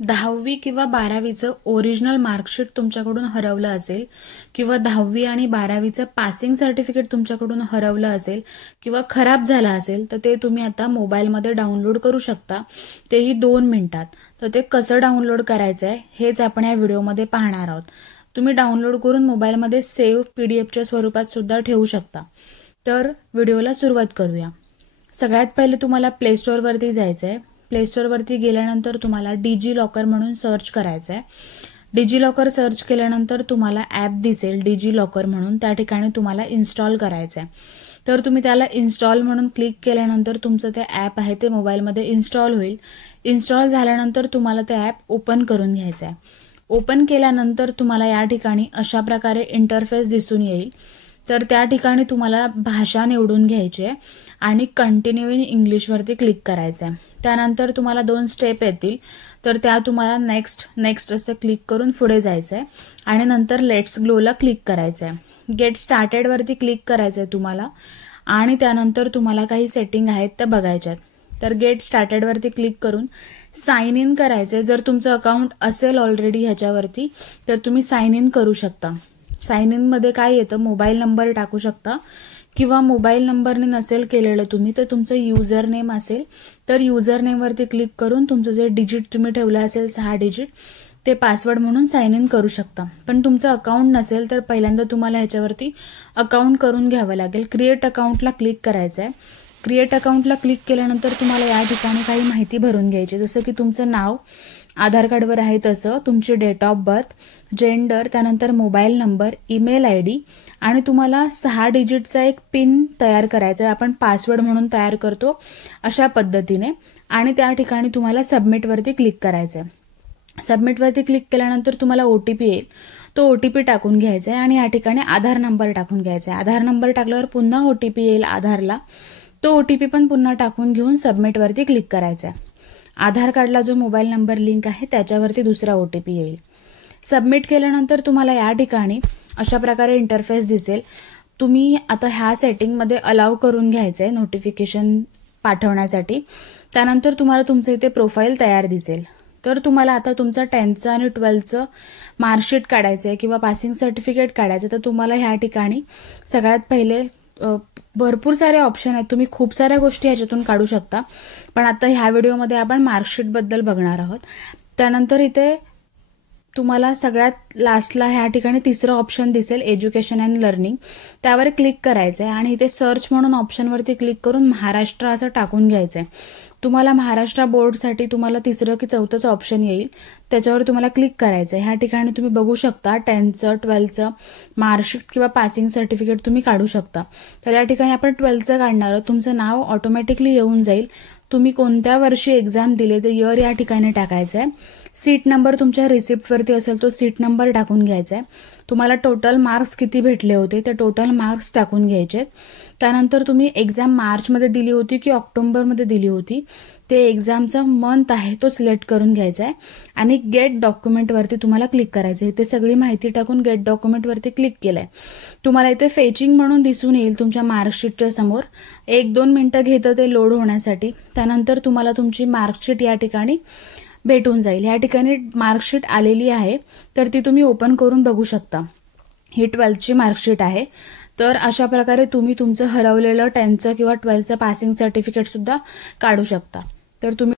10वी किंवा 12वीचं original marksheet तुमच्याकडून हरवलं असेल किंवा 10वी आणि 12वीचं पासिंग सर्टिफिकेट तुमच्याकडून हरवलं असेल किंवा खराब झालं असेल तर ते तुम्ही आता मोबाईलमध्ये डाउनलोड करू शकता, तेही 2 मिनिटात. तर ते कसं डाउनलोड करायचं आहे हेच आपण या व्हिडिओमध्ये पाहणार आहोत. तुम्ही डाउनलोड करून मोबाईलमध्ये सेव्ह पीडीएफच्या स्वरूपात सुद्धा ठेवू शकता. तर व्हिडिओला सुरुवात करूया. सगळ्यात पहिले तुम्हाला प्ले स्टोअरवरती जायचं आहे. प्ले स्टोअरवरती गेल्यानंतर तुम्हाला डिजी लॉकर म्हणून सर्च करायचं आहे. डिजी लॉकर सर्च केल्यानंतर तुम्हाला ॲप दिसेल डिजी लॉकर म्हणून, त्या ठिकाणी तुम्हाला इन्स्टॉल करायचं आहे. तर तुम्ही त्याला इन्स्टॉल म्हणून क्लिक केल्यानंतर तुमचं ते ॲप आहे ते मोबाईलमध्ये इन्स्टॉल होईल. इन्स्टॉल झाल्यानंतर तुम्हाला ते ॲप ओपन करून घ्यायचं आहे. ओपन केल्यानंतर तुम्हाला या ठिकाणी अशा प्रकारे इंटरफेस दिसून येईल. तर त्या ठिकाणी तुम्हाला भाषा निवडून घ्यायची आहे आणि कंटिन्यू इन इंग्लिशवरती क्लिक करायचं आहे. त्यानंतर तुम्हाला 2 स्टेप येतील, तर त्या तुम्हाला नेक्स्ट असं क्लिक करून पुढे जायचं आहे आणि नंतर लेट्स ग्लोला क्लिक करायचं आहे. गेट स्टार्टेडवरती क्लिक करायचं आहे तुम्हाला आणि त्यानंतर तुम्हाला काही सेटिंग आहेत त्या बघायच्यात. तर गेट स्टार्टेडवरती क्लिक करून साइन इन करायचं आहे. जर तुमचं अकाउंट असेल ऑलरेडी ह्याच्यावरती तर तुम्ही साइन इन करू शकता. साइन इनमध्ये काय येतं, मोबाईल नंबर टाकू शकता किंवा मोबाईल नंबरने नसेल केलेलं तुम्ही तर तुमचं युजर नेम असेल तर युजर नेमवरती क्लिक करून तुमचं जे डिजिट तुम्ही ठेवलं असेल 6 डिजिट ते पासवर्ड म्हणून साइन इन करू शकता. पण तुमचं अकाउंट नसेल तर पहिल्यांदा तुम्हाला ह्याच्यावरती अकाउंट करून घ्यावं लागेल. क्रिएट अकाउंटला क्लिक करायचं आहे. क्रिएट अकाउंटला क्लिक केल्यानंतर तुम्हाला या ठिकाणी काही माहिती भरून घ्यायची, जसं की तुमचं नाव आधार कार्डवर आहे तसं, तुमची डेट ऑफ बर्थ, जेंडर, त्यानंतर मोबाईल नंबर, ईमेल आयडी आणि तुम्हाला 6 डिजिटचा एक पिन तयार करायचा आहे. आपण पासवर्ड म्हणून तयार करतो अशा पद्धतीने. आणि त्या ठिकाणी तुम्हाला सबमिटवरती क्लिक करायचं आहे. सबमिटवरती क्लिक केल्यानंतर तुम्हाला OTP येईल. तो OTP टाकून घ्यायचा आहे आणि या ठिकाणी आधार नंबर टाकून घ्यायचा आहे. आधार नंबर टाकल्यावर पुन्हा OTP येईल आधारला. तो OTP पण पुन्हा टाकून घेऊन सबमिटवरती क्लिक करायचा आहे. आधार कार्डला जो मोबाईल नंबर लिंक आहे त्याच्यावरती दुसरा OTP येईल. सबमिट केल्यानंतर तुम्हाला या ठिकाणी अशा प्रकारे इंटरफेस दिसेल. तुम्ही आता ह्या सेटिंगमध्ये अलाव करून घ्यायचं आहे नोटिफिकेशन पाठवण्यासाठी. त्यानंतर तुम्हाला तुमचं इथे प्रोफाईल तयार दिसेल. तर तुम्हाला आता तुमचं 10चं आणि 12चं मार्कशीट काढायचं आहे किंवा पासिंग सर्टिफिकेट काढायचं तर तुम्हाला ह्या ठिकाणी सगळ्यात पहिले भरपूर सारे ऑप्शन आहेत. तुम्ही खूप साऱ्या गोष्टी ह्याच्यातून काढू शकता, पण आता ह्या व्हिडिओमध्ये आपण मार्कशीटबद्दल बघणार आहोत. त्यानंतर इथे तुम्हाला सगळ्यात लास्टला ह्या ठिकाणी 3रं ऑप्शन दिसेल एज्युकेशन अँड लर्निंग, त्यावर क्लिक करायचं आहे आणि इथे सर्च म्हणून ऑप्शनवरती क्लिक करून महाराष्ट्र असं टाकून घ्यायचं आहे. तुम्हाला महाराष्ट्र बोर्डसाठी तुम्हाला 3रं की 4थंच ऑप्शन येईल, त्याच्यावर तुम्हाला क्लिक करायचं आहे. ह्या ठिकाणी तुम्ही बघू शकता 10चं 12चं मार्कशीट किंवा पासिंग सर्टिफिकेट तुम्ही काढू शकता. तर या ठिकाणी आपण 12चं काढणार आहोत. तुमचं नाव ऑटोमॅटिकली येऊन जाईल. तुम्ही कोणत्या वर्षी एक्झाम दिले ते इयर या ठिकाणी टाकायचं आहे. सीट नंबर तुमच्या रिसिप्टवरती असेल तो सीट नंबर टाकून घ्यायचा आहे. तुम्हाला टोटल मार्क्स किती भेटले होते ते टोटल मार्क्स टाकून घ्यायचे. त्यानंतर तुम्ही एक्झाम मार्चमध्ये दिली होती की ऑक्टोबरमध्ये दिली होती ते एक्झामचा मंथ आहे तो सिलेक्ट करून घ्यायचा आहे आणि गेट डॉक्युमेंटवरती तुम्हाला क्लिक करायचं आहे. ते सगळी माहिती टाकून गेट डॉक्युमेंटवरती क्लिक केलंय. तुम्हाला इथे फेचिंग म्हणून दिसून येईल तुमच्या मार्कशीटच्या समोर. 1-2 मिनिटं घेतं ते लोड होण्यासाठी. त्यानंतर तुम्हाला तुमची मार्कशीट या ठिकाणी भेटून जाईल. या ठिकाणी मार्कशीट आलेली आहे तर ती तुम्ही ओपन करून बघू शकता. ही 12ची मार्कशीट आहे. तर अशा प्रकारे तुम्ही तुमचं हरवलेलं 10चं किंवा 12चं पासिंग सर्टिफिकेट सुद्धा काढू शकता. तर तुम्ही